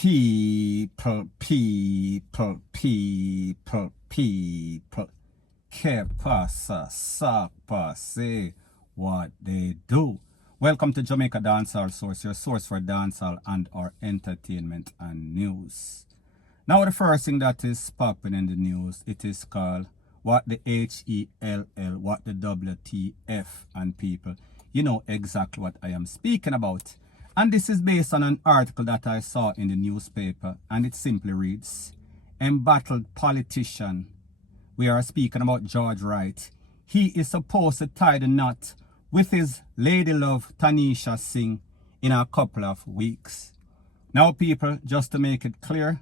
People. Que pasa, sa pase, what they do. Welcome to Jamaica Dancehall Source, your source for dancehall and our entertainment and news. Now the first thing that is popping in the news, it is called what the HELL, what the WTF, and people, you know exactly what I am speaking about. And this is based on an article that I saw in the newspaper, and it simply reads, Embattled politician. We are speaking about George Wright. He is supposed to tie the knot with his lady love Tanisha Singh in a couple of weeks. Now people, just to make it clear,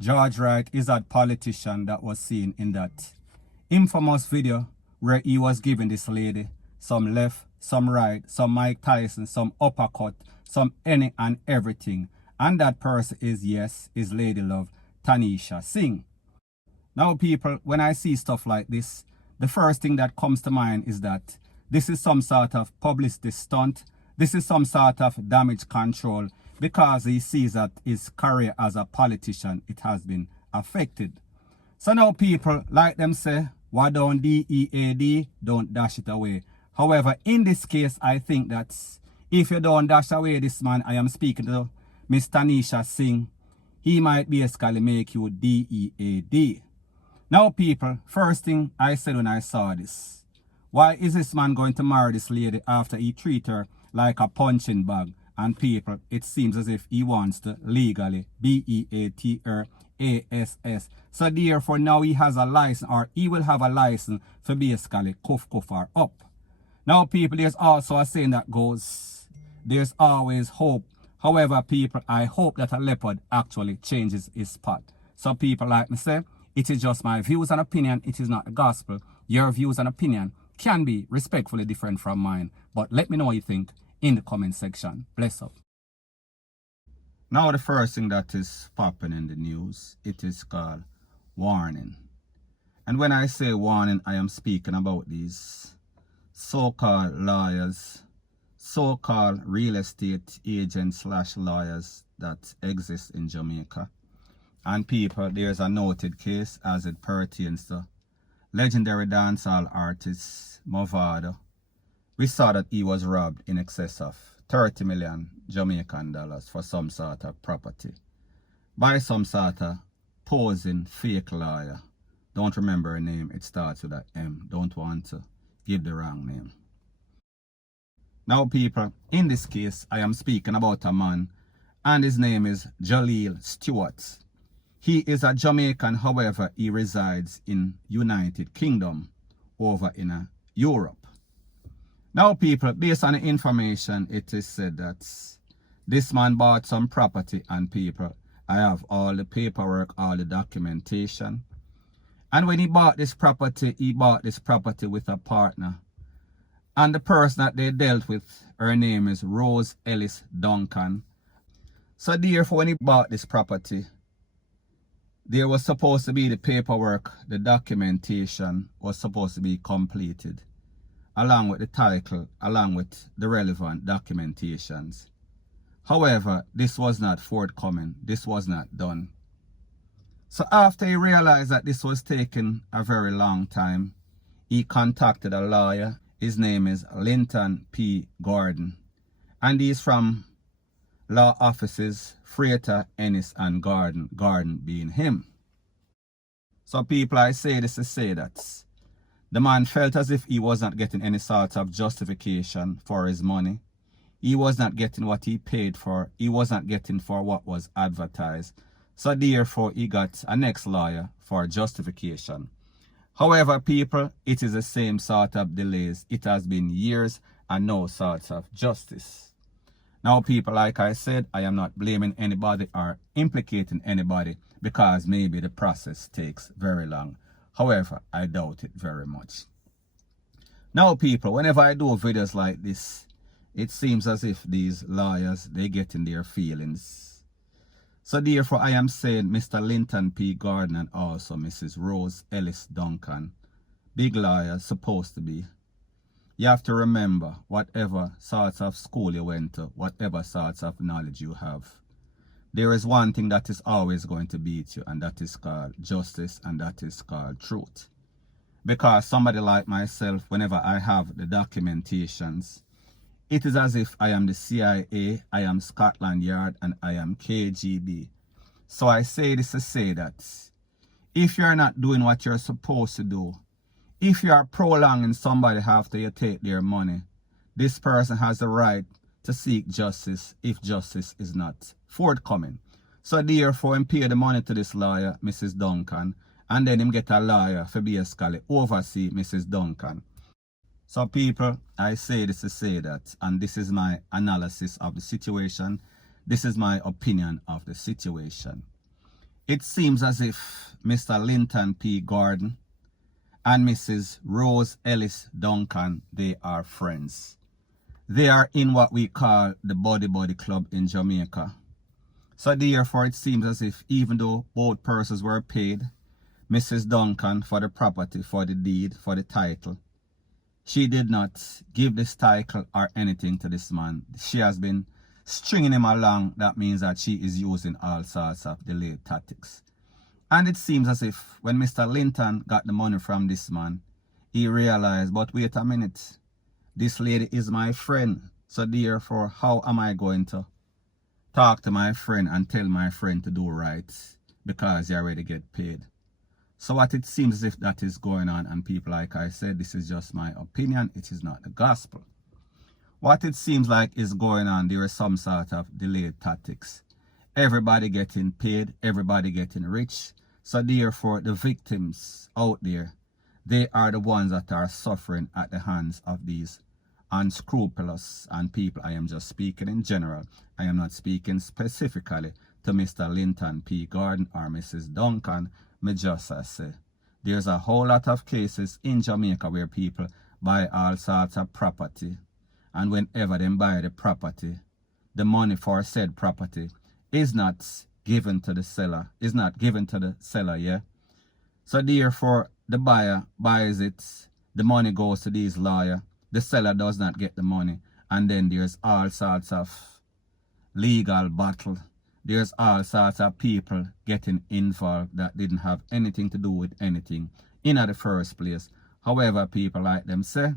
George Wright is that politician that was seen in that infamous video where he was giving this lady some left, some right, some Mike Tyson, some uppercut, some any and everything. And that person is, yes, is lady love Tanisha Singh. Now people, when I see stuff like this, the first thing that comes to mind is that this is some sort of publicity stunt. This is some sort of damage control because he sees that his career as a politician, it has been affected. So now people, like them say, what don't DEAD, don't dash it away. However, in this case, I think that if you don't dash away this man, I am speaking to Miss Tanisha Singh, he might basically make you DEAD. Now people, first thing I said when I saw this, why is this man going to marry this lady after he treat her like a punching bag? And people, it seems as if he wants to legally BEATR ASS. So therefore now he has a license, or he will have a license to basically cuff her up. Now people, there's also a saying that goes, there's always hope. However people, I hope that a leopard actually changes his spot. So people, like me say, it is just my views and opinion, it is not the gospel. Your views and opinion can be respectfully different from mine. But let me know what you think in the comment section. Bless up. Now the first thing that is popping in the news, it is called warning. And when I say warning, I am speaking about these so-called lawyers, so-called real estate agents / lawyers that exist in Jamaica. And people, there's a noted case as it pertains to legendary dancehall artist Movado. We saw that he was robbed in excess of 30 million Jamaican dollars for some sort of property by some sort of posing fake lawyer. Don't remember her name, it starts with an M. Don't want to give the wrong name. Now people, in this case, I am speaking about a man and his name is Jaleel Stewart. He is a Jamaican, however, he resides in United Kingdom over in Europe. Now people, based on the information, it is said that this man bought some property, and people, I have all the paperwork, all the documentation. And when he bought this property with a partner. And the person that they dealt with, her name is Rose Ellis Duncan. So therefore, when he bought this property, there was supposed to be the paperwork, the documentation was supposed to be completed, along with the title, along with the relevant documentations. However, this was not forthcoming, this was not done. So after he realized that this was taking a very long time, he contacted a lawyer. His name is Linton P. Gordon, and he's from law offices Freighter, Ennis and Gordon, Gordon being him. So people, I say this to say that the man felt as if he was not getting any sort of justification for his money. He was not getting what he paid for. He was not getting for what was advertised. So therefore, he got a next lawyer for justification. However, people, it is the same sort of delays. It has been years and no sort of justice. Now people, like I said, I am not blaming anybody or implicating anybody because maybe the process takes very long. However, I doubt it very much. Now people, whenever I do videos like this, it seems as if these lawyers, they get in their feelings. So therefore, I am saying Mr. Linton P. Gordon and also Mrs. Rose Ellis Duncan, big lawyers supposed to be. You have to remember, whatever sorts of school you went to, whatever sorts of knowledge you have, there is one thing that is always going to beat you, and that is called justice, and that is called truth. Because somebody like myself, whenever I have the documentations, it is as if I am the CIA, I am Scotland Yard, and I am KGB. So I say this to say that if you're not doing what you're supposed to do, if you are prolonging somebody after you take their money, this person has the right to seek justice if justice is not forthcoming. So therefore, him pay the money to this lawyer, Mrs. Duncan, and then him get a lawyer for basically oversee Mrs. Duncan. So people, I say this to say that, and this is my analysis of the situation, this is my opinion of the situation. It seems as if Mr. Linton P. Gordon and Mrs. Rose Ellis Duncan, they are friends. They are in what we call the Body Club in Jamaica. So therefore it seems as if even though both persons were paid, Mrs. Duncan for the property, for the deed, for the title, she did not give this title or anything to this man. She has been stringing him along. That means that she is using all sorts of delayed tactics. And it seems as if when Mr. Linton got the money from this man, he realized, but wait a minute, this lady is my friend. So therefore, how am I going to talk to my friend and tell my friend to do right because he already get paid? So what it seems as if that is going on, and people, like I said, this is just my opinion, it is not the gospel. What it seems like is going on, there is some sort of delayed tactics. Everybody getting paid, everybody getting rich. So therefore, the victims out there, they are the ones that are suffering at the hands of these unscrupulous and people. I am just speaking in general. I am not speaking specifically to Mr. Linton P. Gordon or Mrs. Duncan. Me just say, there's a whole lot of cases in Jamaica where people buy all sorts of property. And whenever they buy the property, the money for said property is not given to the seller, yeah? So therefore, the buyer buys it, the money goes to these lawyers, the seller does not get the money, and then there's all sorts of legal battle. There's all sorts of people getting involved that didn't have anything to do with anything in the first place. However, people like them say,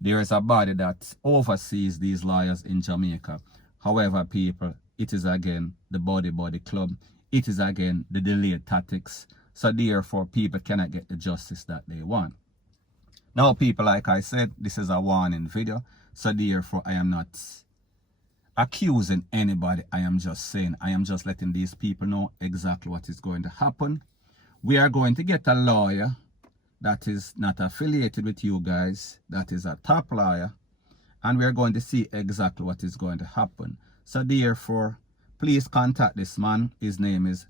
there is a body that oversees these lawyers in Jamaica. However, people, it is again the Body Club. It is again the delayed tactics. So therefore, people cannot get the justice that they want. Now, people, like I said, this is a warning video. So therefore, I am not accusing anybody. I am just saying, I am just letting these people know exactly what is going to happen. We are going to get a lawyer that is not affiliated with you guys, that is a top lawyer, and we are going to see exactly what is going to happen. So therefore, please contact this man. His name is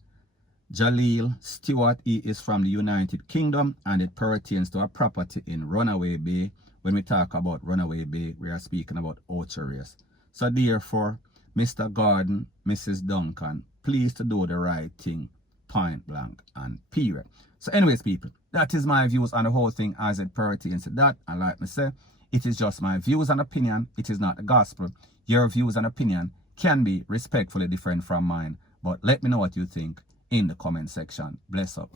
Jaleel Stewart. He is from the United Kingdom, and it pertains to a property in Runaway Bay. When we talk about Runaway Bay, we are speaking about Ocho-Race. So therefore, Mr. Gordon, Mrs. Duncan, please to do the right thing, point blank and period. So anyways, people, that is my views on the whole thing as it pertains to that. And like me say, it is just my views and opinion. It is not the gospel. Your views and opinion can be respectfully different from mine. But let me know what you think in the comment section. Bless up.